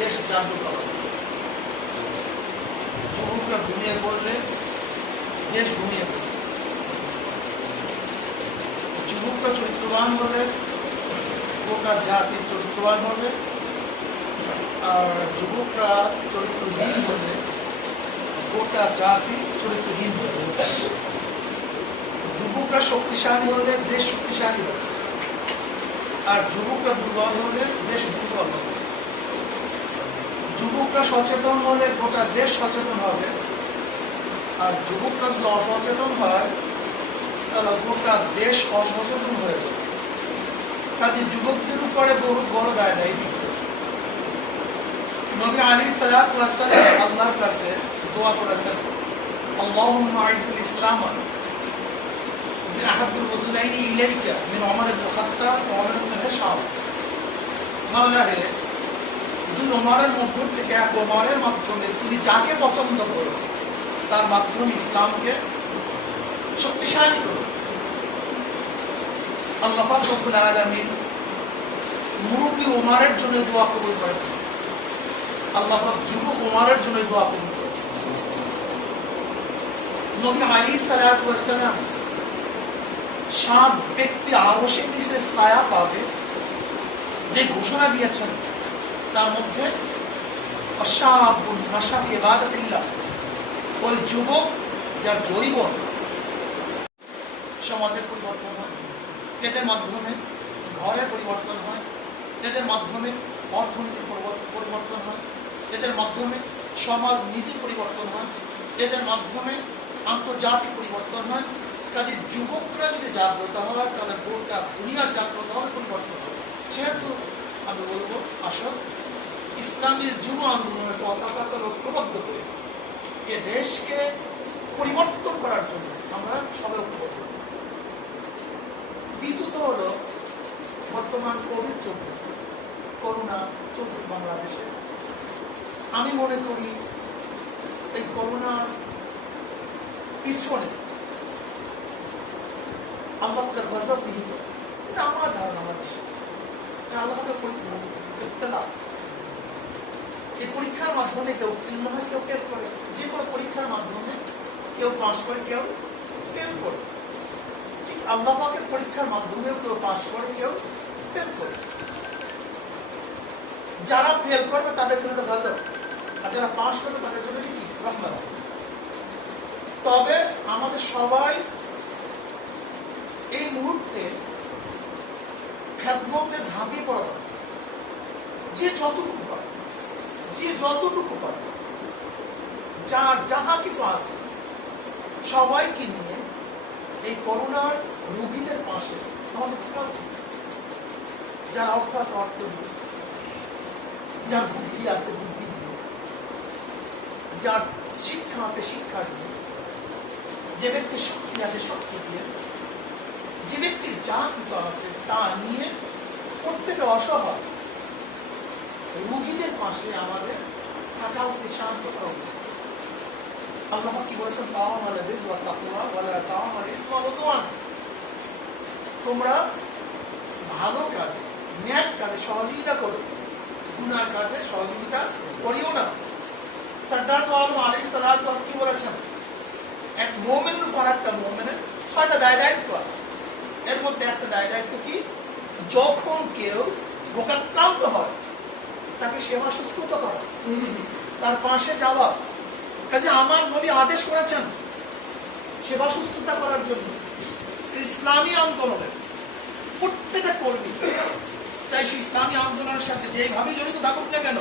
দেশ জাগ্রত হবে। যুবকরা ঘুমিয়ে পড়লে দেশ ঘুমিয়ে পড়বে। যুবকরা চরিত্রবান হলে গোটা জাতি চরিত্রবান হবে, আর যুবকরা চরিত্রহীন হলে গোটা জাতি চরিত্রহীন হবে। যুবকরা শক্তিশালী হলে দেশ শক্তিশালী হবে, আর যুবকরা দুর্বল হলে দেশ দুর্বল হবে। যুবকরা সচেতন হলে গোটা দেশ সচেতন হবে, আর যুবকরা যদি অসচেতন হয় তাহলে গোটা দেশ অসচেতন হয়ে যাবে। কাজে যুবকদের উপরে বহু বড় দায় দিতে। নবী আলাইহিস সালাতু ওয়াস সালাম আল্লাহর কাছে দোয়া করেছেন, আল্লাহুম্মা আইজিল ইসলাম বিআহাব্বিল রাসূলাইনি ইলাইকা মিন উমর ইবনে খাত্তাব ওয়া উমর ইবনে হিশাম। মাওলা হে, দুই উমরের মধ্য থেকে এক উমরের মাধ্যমে তুমি যাকে পছন্দ করো তার মাধ্যমে ইসলামকে শক্তিশালী করো। আল্লাহ পাক রব্বুল আলামিন মুরব্বী উমরের জন্য দোয়া কবুল করেন, আল্লাহ পাক যুবক উমরের জন্য দোয়া কবুল করেন। নবী আলাইহিস সালাতু ওয়াস সালাম 7 ব্যক্তি আরশের নিচে ছায়া পাবে যে ঘোষণা দিয়েছেন, তার মধ্যে আশাবুন নাশা ফি ইবাদাতিল্লাহ, ওই যুবক যার জৈবন সমাজের পরিবর্তন হয়, এদের মাধ্যমে ঘরের পরিবর্তন হয়, এদের মাধ্যমে অর্থনীতির পরিবর্তন হয়, এদের মাধ্যমে সমাজ নীতির পরিবর্তন হয়, এদের মাধ্যমে আন্তর্জাতিক পরিবর্তন হয়। কাজে যুবকরা যদি জাগ্রত হয় তাহলে গোটা দুনিয়ার জাগ্রত হবে, পরিবর্তন হবে। সেহেতু আমি বলবো, আসল ইসলামী যুব আন্দোলনের পতাকাকে ঐক্যবদ্ধ করে এ দেশকে পরিবর্তন করার জন্য আমরা সবাই ঐক্যবদ্ধ। দ্বিতীয়ত হলো, বর্তমান কোভিড চলতেছে, করোনা চলতেছে বাংলাদেশে। আমি মনে করি এই করোনার পিছনে আল্লাহ গজব নিহিত আছে। এটা আমার ধারণা, আমার বিষয়। আল্লাহ পরীক্ষা, এই পরীক্ষার মাধ্যমে কেউ উত্তীর্ণ হয়, কেউ ফেল করে। যে কোনো পরীক্ষার মাধ্যমে কেউ পাস করে, কেউ ফেল করে। ঠিক আল্লাহ পাকের পরীক্ষার মাধ্যমেও কেউ পাস করে, কেউ ফেল করে। যারা ফেল করবে তাদের জন্য গজব, আর যারা পাস করবে তাদের জন্য কি রহমত। তবে আমাদের সবাই এই মুহূর্তে খেদমতে ঝাঁপিয়ে পড়া দরকার। যে যতটুকু পারে, যে যতটুকু পারে, যার যাহা কিছু আছে সবাইকে নিয়ে এই করোনার রোগীদের পাশে আমাদের থাকা উচিত। যার অর্থ আছে অর্থ দিয়ে, যার বুদ্ধি আছে বুদ্ধি দিয়ে, যার শিক্ষা আছে শিক্ষা দিয়ে, যে ব্যক্তির শক্তি আছে শক্তি দিয়ে, যে ব্যক্তির যা কিছু আছে তা নিয়ে প্রত্যেকে অসহায় রোগীদের পাশে আমাদের থাকা উচিত, শান্ত করা উচিত। আল্লাহ কি বলেছেন, তাআমাল বিল ওয়া তাকওয়া ওয়া লা তাআমাল ইসমা ওয়া উদওয়ান। তোমরা ভালো কাজে, ন্যায় কাজে সহযোগিতা করো, গুনার কাজে সহযোগিতা করিও না। সরদার তো আলম আলাইহিস সালাতু কি বলেছেন, এক মুমিনের উপর একটা মুমিনের 6টা দায়িত্ব আছে। এর মধ্যে একটা দায়িত্ব কি, যখন কেউ রোগাক্রান্ত হয় তাকে সেবা শুশ্রূষা করা, তার পাশে যাওয়া। কাজে আমার নবী আদেশ করেছেন সেবা শুশ্রূষা করার জন্য। ইসলামী আন্দোলনের প্রত্যেকটা কর্মী, তাই সে ইসলামী আন্দোলনের সাথে যেভাবে জড়িত থাকুক না কেন,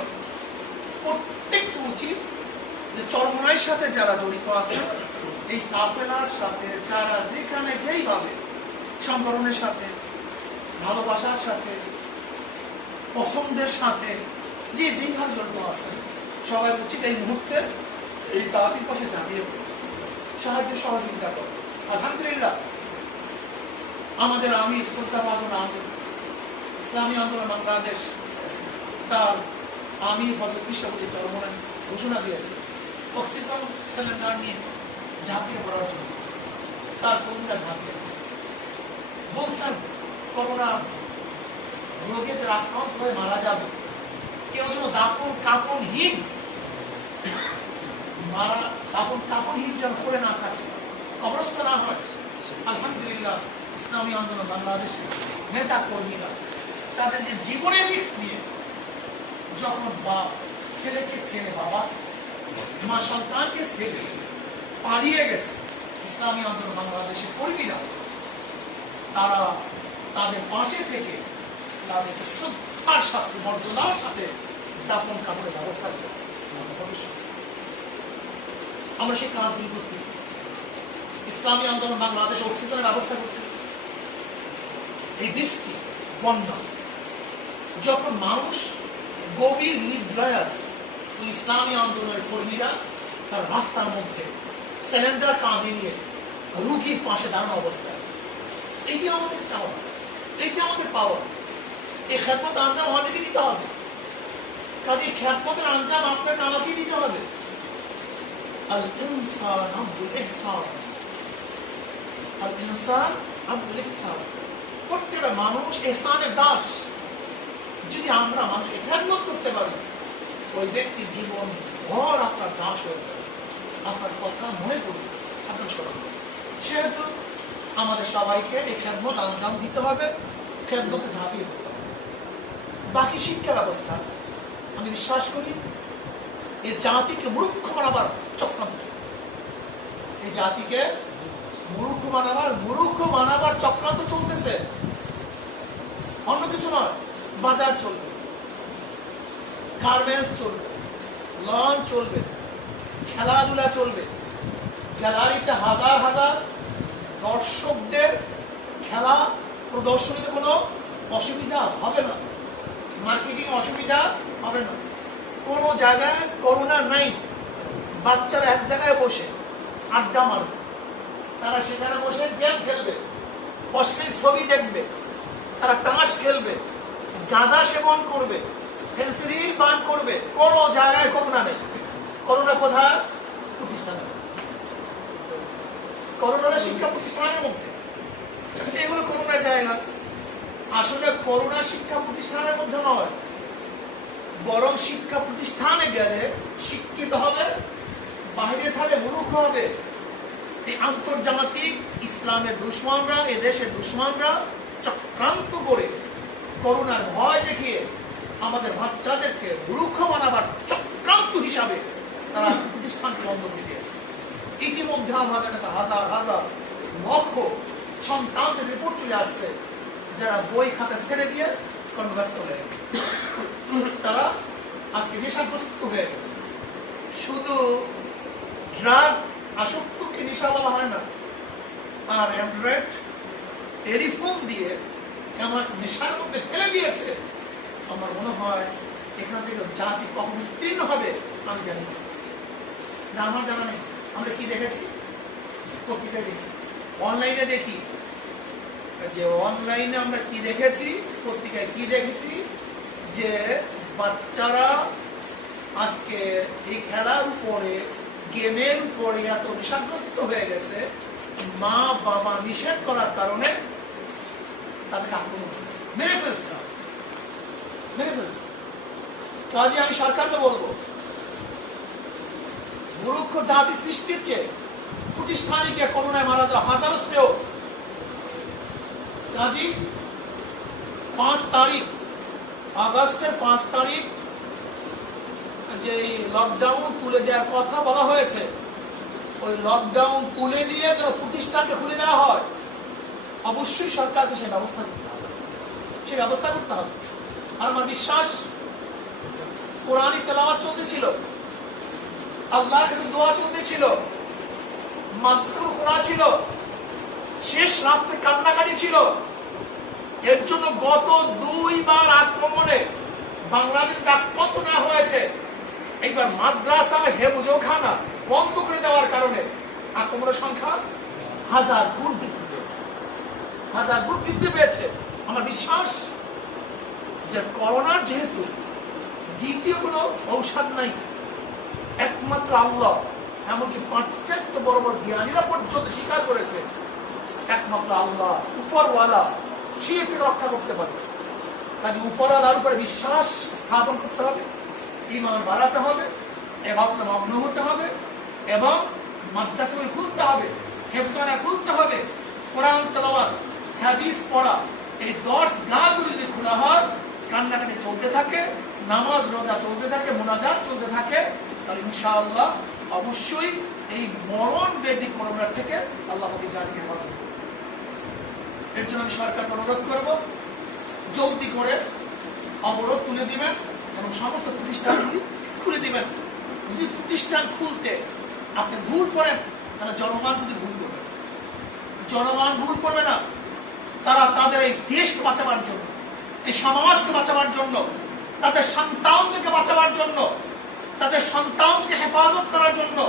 প্রত্যেকটা উচিত যে চরমনাইয়ের সাথে যারা জড়িত আছে, এই কাফেলার সাথে যারা যেখানে যেইভাবে সম্পর্কের সাথে, ভালোবাসার সাথে, পছন্দের সাথে যে যেইভাবে জড়িত আছে, সবাই উচিত এই মুহূর্তে এই জাতির পাশে ঝাঁপিয়ে পড়ে সাহায্য সহযোগিতা করে। আলহামদুলিল্লাহ, আমাদের আমির শ্রদ্ধাভাজন আমির ইসলামী আন্দোলন বাংলাদেশ, তার আমির হযরত বিশ্বকবি চরমনাই ঘোষণা দিয়েছে অক্সিজেন সিলিন্ডার নিয়ে ঝাঁপিয়ে পড়ার জন্য। তার কর্মীরা ঝাঁপিয়ে বলছেন, করোনা রোগে যারা আক্রান্ত হয়ে মারা যাবে কেউ যেন দাপন কাপড়হীন মারা দাপন কাপড়হীন যেন করে না থাকে, কবরস্থ না হয়। আলহামদুলিল্লাহ ইসলামী আন্দোলন বাংলাদেশের নেতা কর্মীরা তাদের যে জীবনের রিস্ক নিয়ে যখন বাপ ছেলেকে ছেড়ে, বাবা মা সন্তানকে ছেড়ে পালিয়ে গেছে, ইসলামী আন্দোলন বাংলাদেশের কর্মীরা তারা তাদের পাশে থেকে তাদেরকে শ্রদ্ধার সাথে মর্যাদার সাথে দাপন কাপড়ের ব্যবস্থা করেছে। আমরা সেই কাজগুলি করতেছি। ইসলামী আন্দোলন বাংলাদেশ অক্সিজেনের ব্যবস্থা করতেছে। এই বৃষ্টি বন্যা যখন মানুষ গভীর নিদ্রায় আছে, ইসলামী আন্দোলনের কর্মীরা তার রাস্তার মধ্যে সিলিন্ডার কাঁধে নিয়ে রুগীর পাশে দাঁড়ানো অবস্থায় আছে। এইটি আমাদের চাওয়া, এইটি আমাদের পাওয়া। এই খেদমত আঞ্জাম আমাদেরকে দিতে হবে। কাজে খেদমতের আঞ্জাম আপনাকে আমাকে দিতে হবে। আল ইনসান আব্দুল ইহসান, আল ইনসান আব্দুল ইহসান। প্রত্যেকটা মানুষ ইহসানের দাস। যদি আমরা মানুষকে খেদমত করতে পারি, ওই ব্যক্তির জীবন ভর আপনার দাস হয়ে যাবে। আপনার কথা মনে করবে, আপনার স্মরণ করবে। সেহেতু আমাদের সবাইকে এই খেদমত আঞ্জাম দিতে হবে, খেদমতে ঝাঁপিয়ে দিতে হবে। বাকি শিক্ষা ব্যবস্থা আমি বিশ্বাস করি এই জাতিকে মূর্খ বানাবার চক্রান্ত, এই জাতিকে মূর্খ বানাবার চক্রান্ত চলতেছে। অন্য কিছু নয়। বাজার চলবে, গার্মেন্টস চলবে, লন চলবে, খেলাধুলা চলবে, গ্যালারিতে হাজার হাজার দর্শকদের খেলা প্রদর্শনীতে কোনো অসুবিধা হবে না, মার্কেটিং অসুবিধা হবে না। কোনো জায়গায় করোনা নাই। বাচ্চারা এক জায়গায় বসে আড্ডা মারবে, তারা সেখানে বসে গেম খেলবে, অশ্লীল ছবি দেখবে, তারা তাস খেলবে, গাঁজা সেবন করবে, ফেন্সিডিল পান করবে। কোনো জায়গায় করোনা নেই। করোনা কোথায়? প্রতিষ্ঠানে। করোনা শিক্ষা প্রতিষ্ঠানের মধ্যে, এগুলো করোনার জায়গা। আসলে করোনা শিক্ষা প্রতিষ্ঠানের মধ্যে নয়, বরং শিক্ষা প্রতিষ্ঠানে গেলে শিক্ষিত হবে, বাইরে থাকলে মূর্খ হবে। এই আন্তর্জাতিক ইসলামের দুশ্মনরা, এদেশের দুশ্মনরা চক্রান্ত করে করোনার ভয় দেখিয়ে আমাদের বাচ্চাদেরকে মূর্খ বানাবার চক্রান্ত হিসাবে তারা প্রতিষ্ঠানকে বন্ধ করে দিয়েছে। ইতিমধ্যে আমাদের কাছে হাজার হাজার লক্ষ সন্তানদের রিপোর্ট চলে আসছে যারা বই খাতা ছেড়ে দিয়ে কর্মব্যস্ত হয়ে গেছে। তারা আজকে নেশাগ্রস্ত হয়ে গেছে। শুধু ড্রাগ আসক্তকে নেশা বলা হয় না, আর অ্যান্ড্রয়েড টেলিফোন দিয়ে আমার নেশার মধ্যে ফেলে দিয়েছে। আমার মনে হয় এখান থেকে জাতি কখন উত্তীর্ণ হবে আমি জানি না, আমার জানা নেই। আমরা কি দেখেছি? পত্রিকায় দেখি, অনলাইনে দেখি। যে অনলাইনে আমরা কি দেখেছি, পত্রিকায় কি দেখেছি, যে বাচ্চারা আজকে এই খেলার উপরে, গেমের উপরে এত নেশাগ্রস্ত হয়ে গেছে, মা বাবা নিষেধ করার কারণে তাদেরকে আক্রমণ করেছে, মেরে ফেলছে। কাজে আমি সরকারকে বলবো, মূর্খ জাতি সৃষ্টির চেয়ে প্রতিষ্ঠানে গিয়ে করোনায় মারা যাওয়া হাজারো শ্রেয়। কাজী 5 তারিখ, আগস্টের 5 তারিখ যে লকডাউন তুলে দেওয়ার কথা বলা হয়েছে, ওই লকডাউন তুলে দিয়ে যেন প্রতিষ্ঠানকে খুলে দেওয়া হয়, অবশ্যই সরকারকে সে ব্যবস্থা করতে হবে, আর আমার বিশ্বাস কোরআনী তেলাওয়াত চলতেছিল, আল্লাহর কাছে দোয়া চলতেছিল, মাদ্রাসা খোলা ছিল, শেষ রাত্রে কান্নাকাটি ছিল। এর জন্য গত 2 বার আক্রমণে বাংলাদেশ আক্রান্ত না হয়েছে, একবার মাদ্রাসা হেফজখানা বন্ধ করে দেওয়ার কারণে আক্রমণের সংখ্যা 1000 গুণ বৃদ্ধি পেয়েছে। আমার বিশ্বাস যে করোনার যেহেতু দ্বিতীয় কোনো ঔষধ নাই, একমাত্র আল্লাহ, এমনকি পাশ্চাত্য বড় বড় জ্ঞানীরা পর্যন্ত স্বীকার করেছে একমাত্র আল্লাহ উপরওয়ালা সে রক্ষা করতে পারে। কাজে উপরওয়ালার উপরে বিশ্বাস স্থাপন করতে হবে, ঈমান বাড়াতে হবে, ইবাদতে মগ্ন হতে হবে এবং মাদ্রাসাগুলো খুলতে হবে, হেফজখানা খুলতে হবে, কোরআন তেলাওয়াত, হাদিস পড়া, এই 10 গাছগুলো যদি খোলা হয়, কান্নাকাটি চলতে থাকে, নামাজ রোজা চলতে থাকে, মোনাজাত চলতে থাকে, তাহলে ইনশাআল্লাহ অবশ্যই এই মরণ ব্যাধি করোনার থেকে আল্লাহ পাক জানিয়ে হেফাজত করবে। এর জন্য আমি সরকারকে অনুরোধ করব, জলদি করে অবরোধ তুলে দিবেন এবং সমস্ত প্রতিষ্ঠানগুলি খুলে দিবেন। যদি প্রতিষ্ঠান খুলতে আপনি ভুল করেন, তাহলে জনগণ কিন্তু ভুল করবে, জনগণ ভুল করবে না। তারা তাদের এই দেশকে বাঁচাবার জন্য, এই সমাজকে বাঁচাবার জন্য, তাদের সন্তানদেরকে বাঁচাবার জন্য, তাদের সন্তানকে হেফাজত করার জন্য,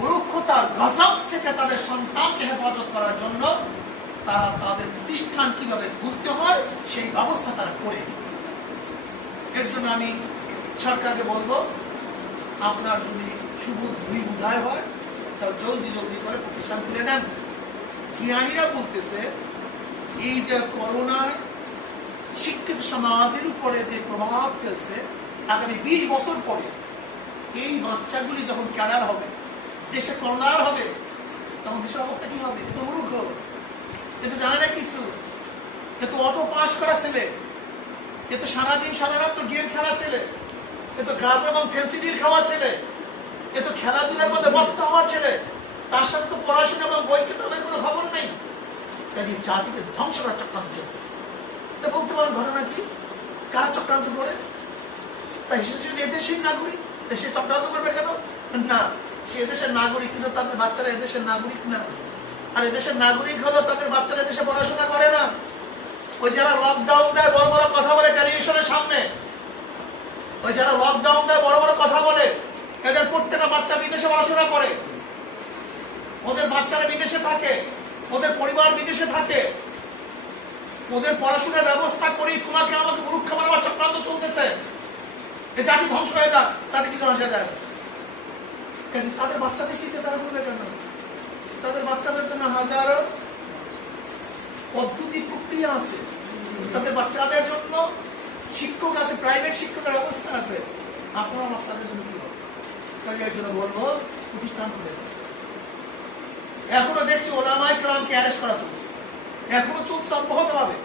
মূর্খতার গজব থেকে তাদের সন্তানকে হেফাজত করার জন্য তারা তাদের প্রতিষ্ঠান কিভাবে খুলতে হয় সেই ব্যবস্থা তারা করে। এর জন্য আমি সরকারকে বলবো, আপনার যদি শুভ দুই উদয় হয় তাহলে জলদি জলদি করে প্রতিষ্ঠান খুলে দেন। জ্ঞানীরা বলতেছে, এই যে করোনায় শিক্ষিত সমাজের উপরে যে প্রভাব ফেলছে, আগামী 20 বছর পরে এই বাচ্চাগুলি যখন ক্যাডার হবে, দেশে করোনার হবে, তখন দেশের অবস্থা কি হবে? এ তো মূর্খ, এ তো জানে না কিছু, এ তো অটো পাস করা ছেলে, এ তো সারাদিন সাধারণত গেম খেলা ছেলে, এ তো গাছ এবং ফেন্সিডিল খাওয়া ছেলে, এ তো খেলাধুলার মধ্যে মত্ত হওয়া ছেলে, তার সাথে তো পড়াশোনা এবং বই কিতাবের কোনো খবর নেই। কাজে জাতিকে ধ্বংস করার চক্রান্ত চলতেছে। তা বলতে পারেন ঘটনা কি, কারা চক্রান্ত করে? তাই সে যদি এদেশের নাগরিক, সে চক্রান্ত করবে কেন? না, সে এদেশের নাগরিক, কিন্তু তাদের বাচ্চারা এদেশের নাগরিক না। আর এদেশের নাগরিক হলো তাদের বাচ্চারা দেশে পড়াশোনা করে না। ওই যারা লকডাউন দেয়, বড় বড় কথা বলে টেলিভিশনের সামনে, ওই যারা লকডাউন দেয়, বড় বড় কথা বলে, এদের প্রত্যেকটা বাচ্চা বিদেশে পড়াশোনা করে, ওদের বাচ্চারা বিদেশে থাকে, ওদের পরিবার বিদেশে থাকে, ওদের পড়াশোনার ব্যবস্থা করি তোমাকে আমাকে মূর্খ বানাবার চক্রান্ত চলতেছে। এই জাতি ধ্বংস হয়ে যাক, তাদের কিছু আসে যায় না। তাদের বাচ্চাদের শিখতে তারা বলবে কেন? তাদের বাচ্চাদের জন্য হাজারো পদ্ধতি প্রক্রিয়া আছে, তাদের বাচ্চাদের জন্য শিক্ষক আছে, প্রাইভেট শিক্ষকের ব্যবস্থা আছে। আপনারা বাচ্চাদের জন্য কি হবে? কাজে এর জন্য বলবো, প্রতিষ্ঠান খুলে যাবে। এখনো দেখছি ওলামায়ে কেরামকে অ্যারেস্ট করা চলছে, এখনো চলছে অব্যাহত ভাবে।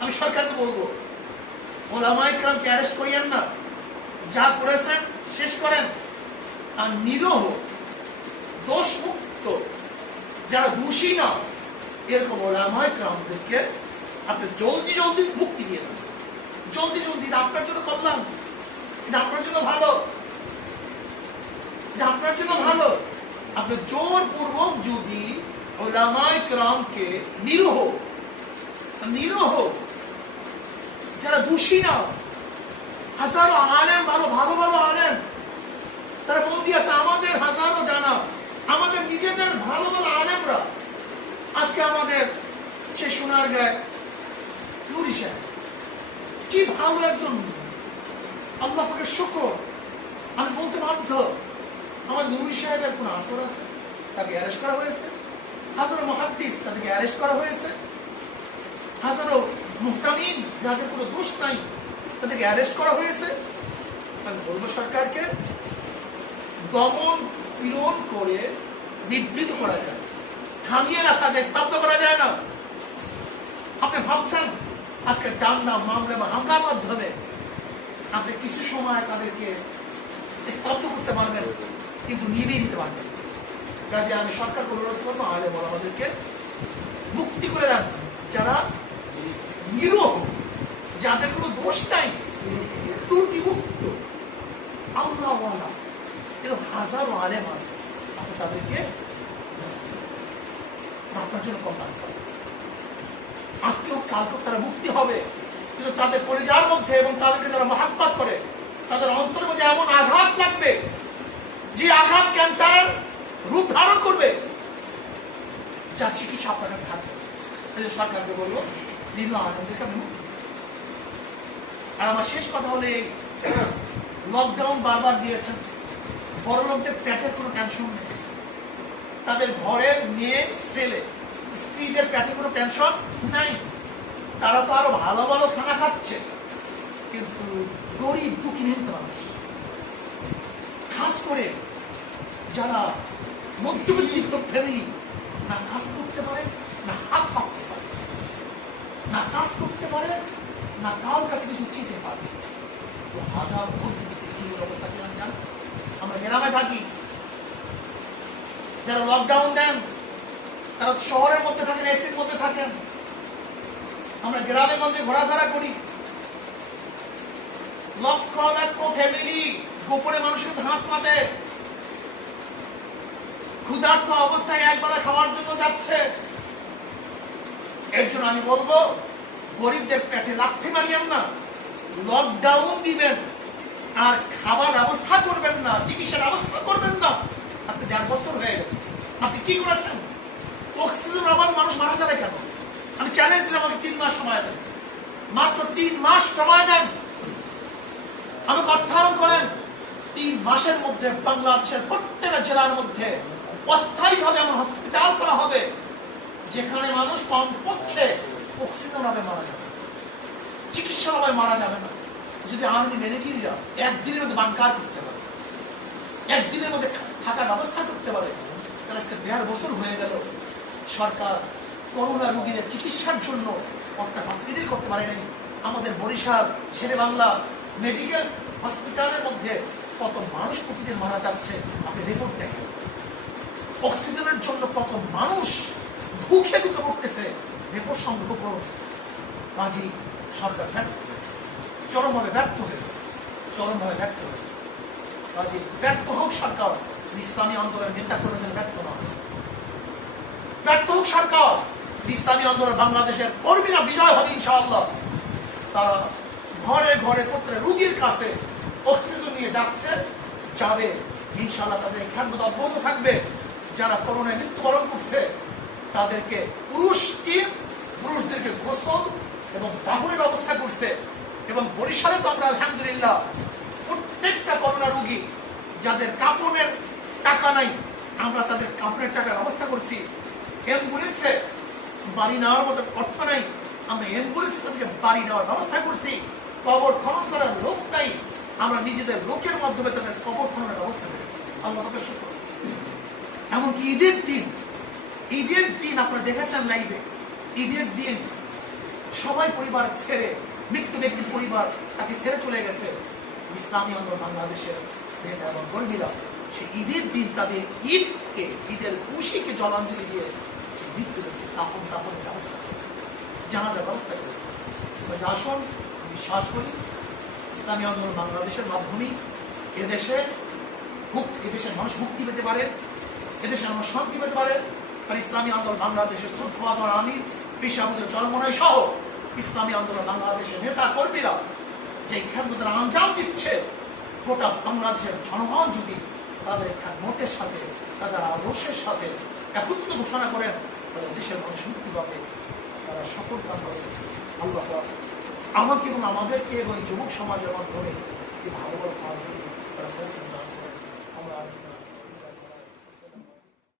আমি সরকারকে বলবো, ওলামায়ে কেরামকে অ্যারেস্ট করিয়েন না, যা করেছেন শেষ করেন। আর নিরহ, দোষমুক্ত, যারা দোষী না এরকম ওলামায়ে কেরামদেরকে আপনি জলদি জলদি মুক্তি দিয়ে দেন, জলদি জলদি। এটা আপনার জন্য কল্যাণ, এটা আপনার জন্য ভালো, এটা আপনার জন্য ভালো। আপনি জোরপূর্বক যদি ওলামায়ে কেরামকে নিরহ যারা দোষী না, হাজারো আলেম, ভালো ভালো ভালো আলেম তারা বন্দী আছে, আমাদের হাজারো জানা, আমাদের নিজেদের ভালো ভালো আলেমরা আজকে আমাদের সে সোনারগাঁয় নুরি সাহেব, কি ভালো একজন, আল্লাহ পাকের শুকর। আমি বলতে বাধ্য, আমার নুরি সাহেবের কোন আসর আছে? তাকে অ্যারেস্ট করা হয়েছে। হাজারো মুহাদ্দিস, তাদেরকে অ্যারেস্ট করা হয়েছে। হাজারো মুহতামিন, যাদের কোনো দোষ নাই, তাদেরকে অ্যারেস্ট করা হয়েছে। আমি বলবো সরকারকে, দমন পীড়ন করে নিবৃত করা যায়, থামিয়ে রাখা যায়, স্তব্ধ করা যায় না। আপনি ভাবছেন আজকে ডান্ডা, মামলা বা হামলার মাধ্যমে আপনি কিছু সময় তাদেরকে স্তব্ধ করতে পারবেন, কিন্তু নিভিয়ে দিতে পারবেন। কাজে আমি সরকারকে অনুরোধ করবো, আলেম ওলামাদেরকে মুক্তি করে দেন, যারা নিরহ, যাদের কোনো দোষ নাই, ত্রুটিমুক্ত, আল্লাহওয়ালা, এরকম হাজারো আলেম আছে। আপনি তাদেরকে আপনার জন্য কল্যাণ করেন। আজকেও কালকেও তারা মুক্তি হবে, কিন্তু তাদের পরিজার মধ্যে এবং তাদেরকে যারা মহাব্বত করে, তাদের অন্তরের মধ্যে এমন আঘাত লাগবে যে আঘাত ক্যান্সার রূপ ধারণ করবে, যার চিকিৎসা আপনার কাছে থাকবে। সরকারকে বলবো, নিরহ আলেমদেরকে আপনি মুক্তি। আর আমার শেষ কথা হলে, লকডাউন বারবার দিয়েছেন, বড় লোকদের পেটের কোনো টেনশন নেই, তাদের ঘরের মেয়ে ছেলে স্ত্রীদের পেটে কোনো টেনশন নাই, তারা তো আরো ভালো ভালো খানা খাচ্ছে। কিন্তু গরিব দুঃখী মেহনত মানুষ, খাস করে যারা মধ্যবিত্ত ফ্যামিলি, না কাজ করতে পারে, না হাত পাততে পারে, না কাজ করতে পারে, না কারোর কাছে কিছু চেতে পারে, হাজার মধ্যবিত্ত কি অবস্থা কি আমি জানি। আমরা গ্রামে থাকি, যারা লকডাউন দেন তারা শহরের মধ্যে থাকেন, এসির মধ্যে থাকেন। আমরা গ্রামে গঞ্জে ঘোরাফেরা করি, লক্ষ লক্ষ ফ্যামিলি গোপনে মানুষের হাত পাতে, ক্ষুধার্ত অবস্থায় একবেলা খাওয়ার জন্য যাচ্ছে। এর জন্য আমি বলবো, গরিবদের পেটে লাথি মারিয়েন না, লকডাউন দিবেন আর খাবার ব্যবস্থা করবেন না, চিকিৎসার ব্যবস্থা করবেন না। আজকে 1.5 বছর হয়ে গেছে, আপনি কি করেছেন? অক্সিজেন অভাব মানুষ মারা যাবে কেন? আমি চ্যালেঞ্জ দিলাম, আমাকে 3 মাস সময় দেন, মাত্র 3 মাস সময় দেন, আমাকে অর্থায়ন করেন। 3 মাসের মধ্যে বাংলাদেশের প্রত্যেকটা জেলার মধ্যে অস্থায়ীভাবে এমন হসপিটাল করা হবে যেখানে মানুষ কমপক্ষে অক্সিজেন অভাবে মারা যাবে, চিকিৎসা অভাবে মারা যাবে না। যদি আর্মি মিলিটারিরা একদিনের মধ্যে বাংকার করতে পারে, একদিনের মধ্যে থাকার ব্যবস্থা করতে পারে, তাহলে আজকে 1.5 বছর হয়ে গেল সরকার করোনা রোগীদের চিকিৎসার জন্য হসপিটাল করতে পারে নাই। আমাদের বরিশাল শেরেবাংলা মেডিকেল হসপিটালের মধ্যে কত মানুষ প্রতিদিন মারা যাচ্ছে, আপনি রিপোর্ট দেখেন। অক্সিজেনের জন্য কত মানুষ ভুখে দুঃখে পড়তেছে, রিপোর্ট সংগ্রহ করুন। কাজী সরকার ব্যর্থ হয়েছে, চরমভাবে ব্যর্থ হয়েছে, চরমভাবে ব্যর্থ হয়েছে। কাজী ব্যর্থ হোক সরকার, ইসলামী আন্দোলনের নেতা করেছেন ব্যর্থ নয়, ব্যর্থ হোক সরকার, ইসলামী আন্দোলন বাংলাদেশের কর্মীরা বিজয় হবে ইনশাআল্লাহ। তারা ঘরে ঘরে প্রত্যেক রোগীর কাছে অক্সিজেন নিয়ে যাচ্ছে, যাবে ইনশাআল্লাহ। তাদের খেদমত অব্যাহত থাকবে। যারা করোনায় মৃত্যুবরণ করছে তাদেরকে পুরুষদেরকে গোসল এবং দাফনের ব্যবস্থা করছে। এবং বরিশালে তো আমরা আলহামদুলিল্লাহ প্রত্যেকটা করোনা রোগী যাদের কাপড়ের টাকা নাই, আমরা তাদের কাপড়ের টাকার ব্যবস্থা করছি। অ্যাম্বুলেন্সে বাড়ি নেওয়ার মতো অর্থ নাই, আমরা অ্যাম্বুলেন্সে তাদেরকে বাড়ি নেওয়ার ব্যবস্থা করছি। কবর খনন করার লোক নাই, আমরা নিজেদের লোকের মাধ্যমে তাদের কবর খননের ব্যবস্থা করেছি। আল্লাহকে শুকর। এমনকি ঈদের দিন আপনারা দেখেছেন লাইভে, ঈদের দিন সবাই পরিবার ছেড়ে, মৃত্যু ব্যক্তির পরিবার তাকে ছেড়ে চলে গেছে। ইসলামী আন্দোলন বাংলাদেশের নেতা এবং কর্মীরা সেই ঈদের দিন তাদের ঈদের খুশিকে জলাঞ্জলি দিয়ে সেই মৃত্যু ব্যক্তির কাপড়ের ব্যবস্থা করেছে, জানাজার ব্যবস্থা করেছে। আসুন, বিশ্বাস করি ইসলামী আন্দোলন বাংলাদেশের মাধ্যমে এদেশের মানুষ মুক্তি পেতে পারে, এদেশের মানুষ শান্তি পেতে পারে। আর ইসলামী আন্দোলন বাংলাদেশের শ্রদ্ধা আমির পেশাবুদের চরমনাই সহ ইসলামী আন্দোলন বাংলাদেশের নেতা কর্মীরা যে খেদমতের আঞ্জাম দিচ্ছে, গোটা বাংলাদেশের জনগণ যদি তাদের খেদমতের সাথে, তাদের আদর্শের সাথে একত্র ঘোষণা করেন, তাহলে দেশের মানুষ মুক্তি পাবে, তারা সফলতা পাবে। আল্লাহ আমাকে এবং আমাদেরকে এবং যুবক সমাজের মাধ্যমে এই ভালো ভালো কাজগুলি তারা